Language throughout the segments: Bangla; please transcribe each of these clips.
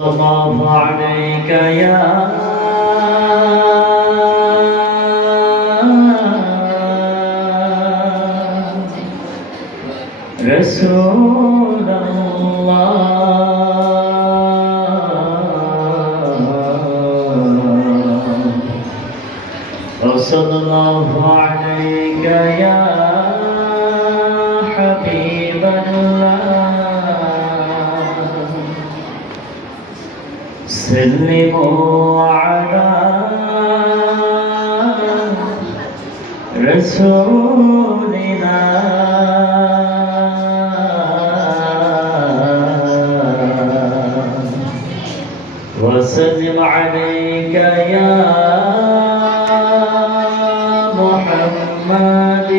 الله عليك يا رسول الله وصلى الله عليك يا حبيب الله سلموا على رسولنا وسلم عليك يا محمد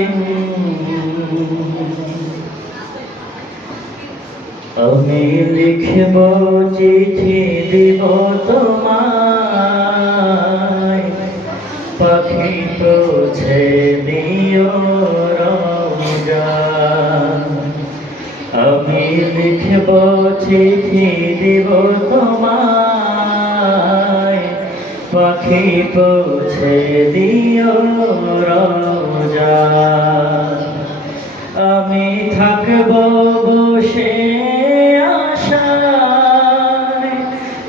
আমি লিখব চিঠি দিব তোমায় পাখি পৌঁছে দিও রমজান আমি লিখব চিঠি দিব তোমায় পাখি পৌঁছে দিও রমজান আমি থাকব বসে আশায়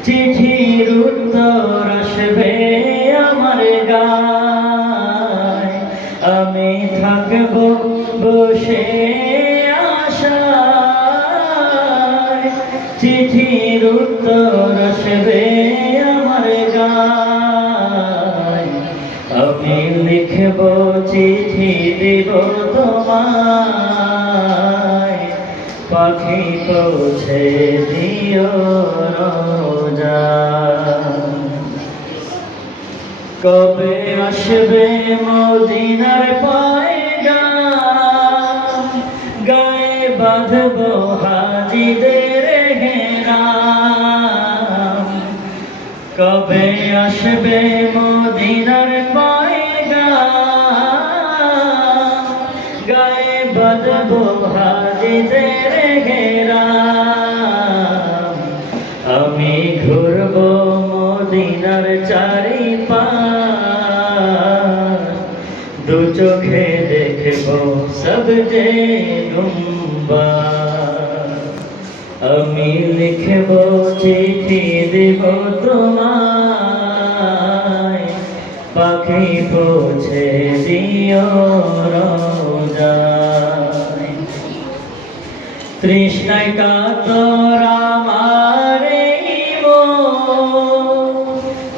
চিঠির উত্তর আসবে আমার গায় আমি থাকব বসে আশায় চিঠির উত্তর আসবে আমার গায় আমি লিখব চিঠি দিব তোমায় পাখি পৌঁছে দিও রমজান কবে আসবে মদিনার পয়গাম গায়ে বাঁধব হাজিদের হেরাম কবে আসবে মদিনার পয়গাম গায়ে বাঁধব হাজিদের হেরাম আমি ঘুরব মদিনার চারিপাশ দু চোখে দেখব সব যে গুম্বা আমি লিখব চিঠি দিব তোমায় পাখি পৌঁছে দিও রোজায় তৃষ্ণায় কাতর আমার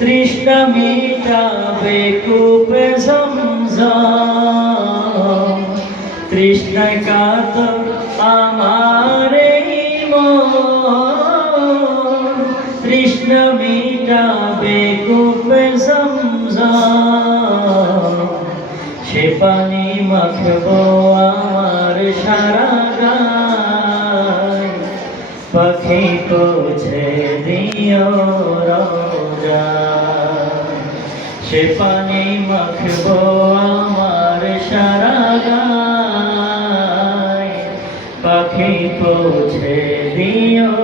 তৃষ্ণা মিটাবে কূপ জমজম তৃষ্ণায় কাতর আমার তৃষ্ণা মিটাবে কূপ জমজম সে পানি মাখবো আমার সারা গায় পাখি পৌঁছে দিও রোজায় সে পানি মাখবো আমার সারা গায় পাখি পৌঁছে দিও